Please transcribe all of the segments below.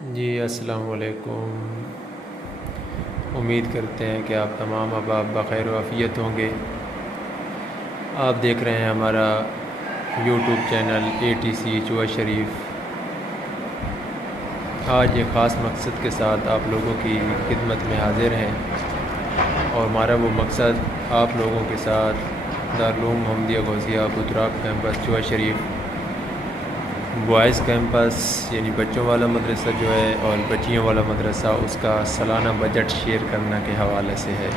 جی السلام علیکم۔ امید کرتے ہیں کہ آپ تمام احباب بخیر و عافیت ہوں گے۔ آپ دیکھ رہے ہیں ہمارا یوٹیوب چینل ATC چوہا شریف۔ آج ایک خاص مقصد کے ساتھ آپ لوگوں کی خدمت میں حاضر ہیں، اور ہمارا وہ مقصد آپ لوگوں کے ساتھ دارالعلوم محمدیہ غوثیہ ابوتراب کیمپس چوہا شریف بوائز کیمپس یعنی بچوں والا مدرسہ جو ہے اور بچیوں والا مدرسہ، اس کا سالانہ بجٹ شیئر کرنا کے حوالے سے ہے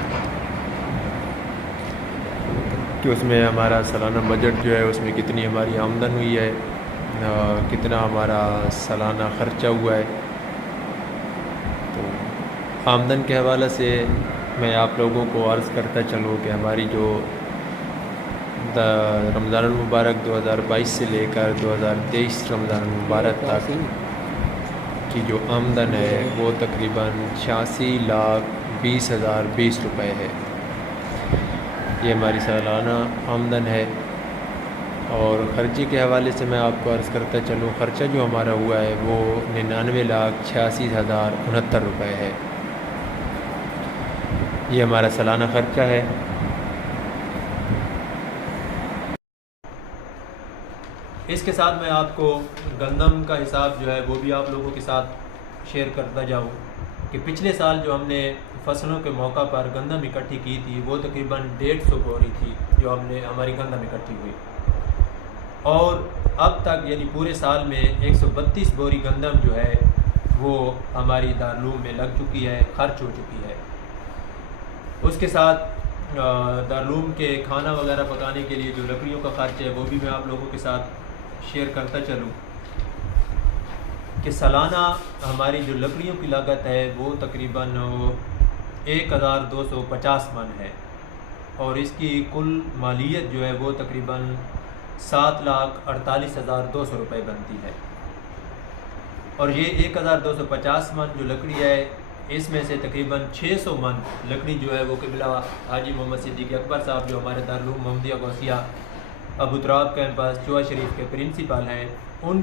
کہ اس میں ہمارا سالانہ بجٹ جو ہے اس میں کتنی ہماری آمدن ہوئی ہے، کتنا ہمارا سالانہ خرچہ ہوا ہے۔ تو آمدن کے حوالے سے میں آپ لوگوں کو عرض کرتا چلوں کہ ہماری جو رمضان المبارک 2022 سے لے کر 2023 رمضان المبارک تک کی جو آمدن ہے وہ تقریباً 86,20,020 روپے ہے۔ یہ ہماری سالانہ آمدن ہے۔ اور خرچے کے حوالے سے میں آپ کو عرض کرتا چلوں، خرچہ جو ہمارا ہوا ہے وہ 99,86,069 روپے ہے۔ یہ ہمارا سالانہ خرچہ ہے۔ اس کے ساتھ میں آپ کو گندم کا حساب جو ہے وہ بھی آپ لوگوں کے ساتھ شیئر کرتا جاؤں کہ پچھلے سال جو ہم نے فصلوں کے موقع پر گندم اکٹھی کی تھی وہ تقریباً 150 بوری تھی جو ہماری گندم اکٹھی ہوئی، اور اب تک یعنی پورے سال میں 132 بوری گندم جو ہے وہ ہماری دارالعلوم میں لگ چکی ہے، خرچ ہو چکی ہے۔ اس کے ساتھ دارالعلوم کے کھانا وغیرہ پکانے کے لیے جو لکڑیوں کا خرچ ہے وہ بھی میں آپ لوگوں کے ساتھ شیئر کرتا چلوں کہ سالانہ ہماری جو لکڑیوں کی لاگت ہے وہ تقریباً 1,250 من ہے، اور اس کی کل مالیت جو ہے وہ تقریباً 7,48,200 روپے بنتی ہے۔ اور یہ 1,250 من جو لکڑی ہے اس میں سے تقریباً 600 من لکڑی جو ہے وہ قبلہ حاجی محمد صدیق اکبر صاحب جو ہمارے دارالعلوم محمدیہ غوثیہ ابوتراب کیمپس چوہا شریف کے پرنسپل ہیں، ان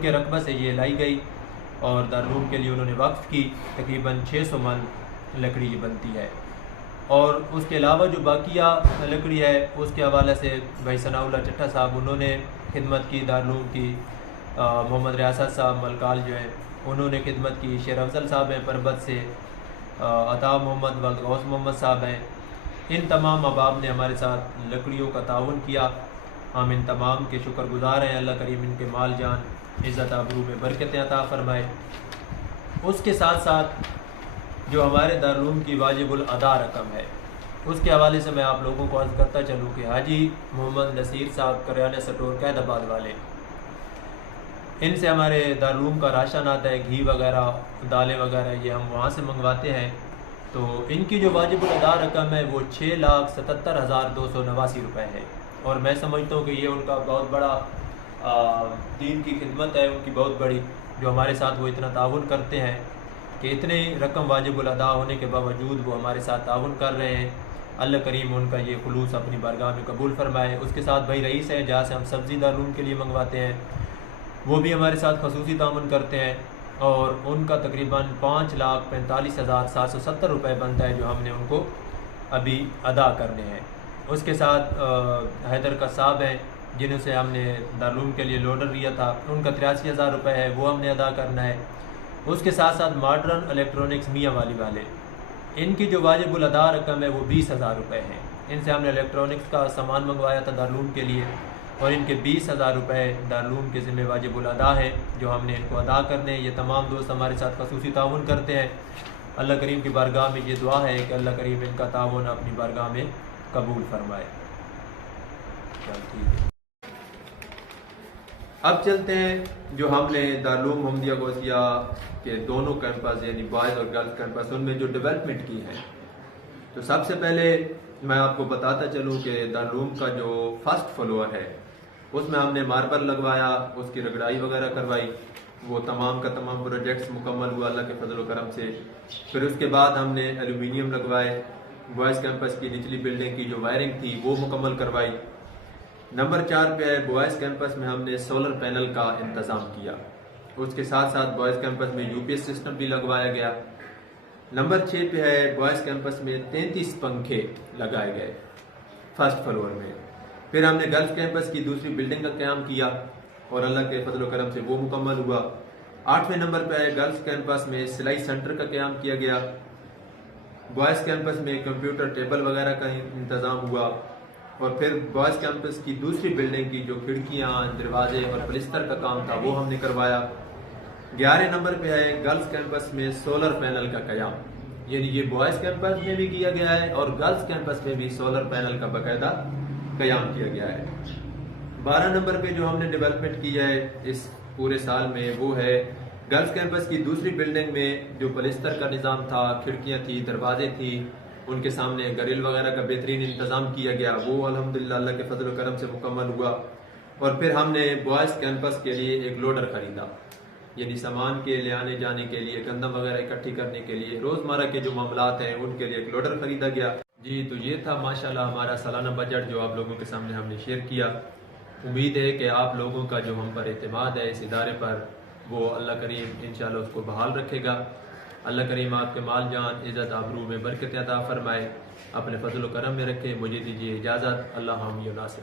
کے رقبہ سے یہ لائی گئی اور دارالعلوم کے لیے انہوں نے وقف کی۔ تقریباً 600 من لکڑی یہ بنتی ہے، اور اس کے علاوہ جو باقیہ لکڑی ہے اس کے حوالے سے بھائی ثناء اللہ چٹھا صاحب انہوں نے خدمت کی، دارالعلوم کی محمد ریاست صاحب ملکال جو ہیں انہوں نے خدمت کی، شیر افضل صاحب ہیں پربت سے، عطا محمد غوث محمد صاحب ہیں، ان تمام احباب نے ہمارے ساتھ لکڑیوں کا تعاون کیا۔ ہم ان تمام کے شکر گزار ہیں، اللہ کریم ان کے مال جان عزت آبرو میں برکتیں عطا فرمائے۔ اس کے ساتھ ساتھ جو ہمارے دارالعلوم کی واجب الادا رقم ہے اس کے حوالے سے میں آپ لوگوں کو عرض کرتا چلوں کہ حاجی محمد نصیر صاحب کریانہ سٹور قید آباد والے، ان سے ہمارے دارالعلوم کا راشن آتا ہے، گھی وغیرہ دالیں وغیرہ یہ ہم وہاں سے منگواتے ہیں۔ تو ان کی جو واجب الادا رقم ہے وہ 6,77,289 روپے ہے، اور میں سمجھتا ہوں کہ یہ ان کا بہت بڑا دین کی خدمت ہے، ان کی بہت بڑی، جو ہمارے ساتھ وہ اتنا تعاون کرتے ہیں کہ اتنے رقم واجب الادا ہونے کے باوجود وہ ہمارے ساتھ تعاون کر رہے ہیں۔ اللہ کریم ان کا یہ خلوص اپنی بارگاہ میں قبول فرمائے۔ اس کے ساتھ بھائی رئیس ہیں جہاں سے ہم سبزی دارالعلوم کے لیے منگواتے ہیں، وہ بھی ہمارے ساتھ خصوصی تعاون کرتے ہیں، اور ان کا تقریباً 5,45,770 روپے بنتا ہے جو ہم نے ان کو ابھی ادا کرنے ہیں۔ اس کے ساتھ حیدر کا صاحب ہیں جنہوں سے ہم نے دارالعلوم کے لیے لوڈر لیا تھا، ان کا 83,000 روپے ہے، وہ ہم نے ادا کرنا ہے۔ اس کے ساتھ ساتھ ماڈرن الیکٹرانکس میاں والی والے، ان کی جو واجب الادا رقم ہے وہ 20,000 روپے ہیں۔ ان سے ہم نے الیکٹرانکس کا سامان منگوایا تھا دارالعلوم کے لیے، اور ان کے 20,000 روپے دارالعلوم کے ذمہ واجب الادا ہے جو ہم نے ان کو ادا کرنے ہیں۔ یہ تمام دوست ہمارے ساتھ خصوصی تعاون کرتے ہیں۔ اللہ کریم کی بارگاہ میں یہ دعا ہے کہ اللہ کریم ان کا تعاون اپنی بارگاہ میں قبول فرمائے۔ اب چلتے ہیں جو ہم نے دارالعلوم محمدیہ غوثیہ کے دونوں کیمپس یعنی بوائز اور گرلز کیمپس ان میں جو ڈیولپمنٹ کی ہے، تو سب سے پہلے میں آپ کو بتاتا چلوں کہ دارالعلوم کا جو فرسٹ فلور ہے اس میں ہم نے ماربل لگوایا، اس کی رگڑائی وغیرہ کروائی، وہ تمام کا تمام پروجیکٹس مکمل ہوا اللہ کے فضل و کرم سے۔ پھر اس کے بعد ہم نے ایلومینیم لگوائے، بوائز کیمپس کی نچلی بلڈنگ کی جو وائرنگ تھی وہ مکمل کروائی۔ نمبر 4 پہ ہے بوائز کیمپس میں ہم نے سولر پینل کا انتظام کیا۔ اس کے ساتھ ساتھ بوائز کیمپس میں UPS سسٹم بھی لگوایا گیا۔ نمبر 6 پہ ہے بوائز کیمپس میں 33 پنکھے لگائے گئے فرسٹ فلور میں۔ پھر ہم نے گرلز کیمپس کی دوسری بلڈنگ کا قیام کیا اور اللہ کے فضل و کرم سے وہ مکمل ہوا۔ 8ویں نمبر پہ ہے گرلز کیمپس میں سلائی سینٹر کا قیام کیا گیا۔ بوائز کیمپس میں کمپیوٹر ٹیبل وغیرہ کا انتظام ہوا، اور پھر بوائز کیمپس کی دوسری بلڈنگ کی جو کھڑکیاں، دروازے اور پلستر کا کام تھا وہ ہم نے کروایا۔ 11 نمبر پہ ہے گرلز کیمپس میں سولر پینل کا قیام، یعنی یہ بوائز کیمپس میں بھی کیا گیا ہے اور گرلز کیمپس میں بھی سولر پینل کا باقاعدہ قیام کیا گیا ہے۔ 12 نمبر پہ جو ہم نے ڈیولپمنٹ کی ہے اس پورے سال میں وہ ہے گرلز کیمپس کی دوسری بلڈنگ میں جو پلستر کا نظام تھا، کھڑکیاں تھی، دروازے تھی، ان کے سامنے گریل وغیرہ کا بہترین انتظام کیا گیا، وہ الحمدللہ اللہ کے فضل و کرم سے مکمل ہوا۔ اور پھر ہم نے بوائز کیمپس کے لیے ایک لوڈر خریدا، یعنی سامان کے لے آنے جانے کے لیے، گندم وغیرہ اکٹھی کرنے کے لیے، روزمرہ کے جو معاملات ہیں ان کے لیے ایک لوڈر خریدا گیا۔ جی تو یہ تھا ماشاءاللہ ہمارا سالانہ بجٹ جو آپ لوگوں کے سامنے ہم نے شیئر کیا۔ امید ہے کہ آپ لوگوں کا جو ہم پر اعتماد ہے اس ادارے پر، وہ اللہ کریم انشاءاللہ اس کو بحال رکھے گا۔ اللہ کریم آپ کے مال جان عزت آبرو میں برکت عطا فرمائے، اپنے فضل و کرم میں رکھے۔ مجھے دیجیے اجازت، اللہ حامی و ناصر۔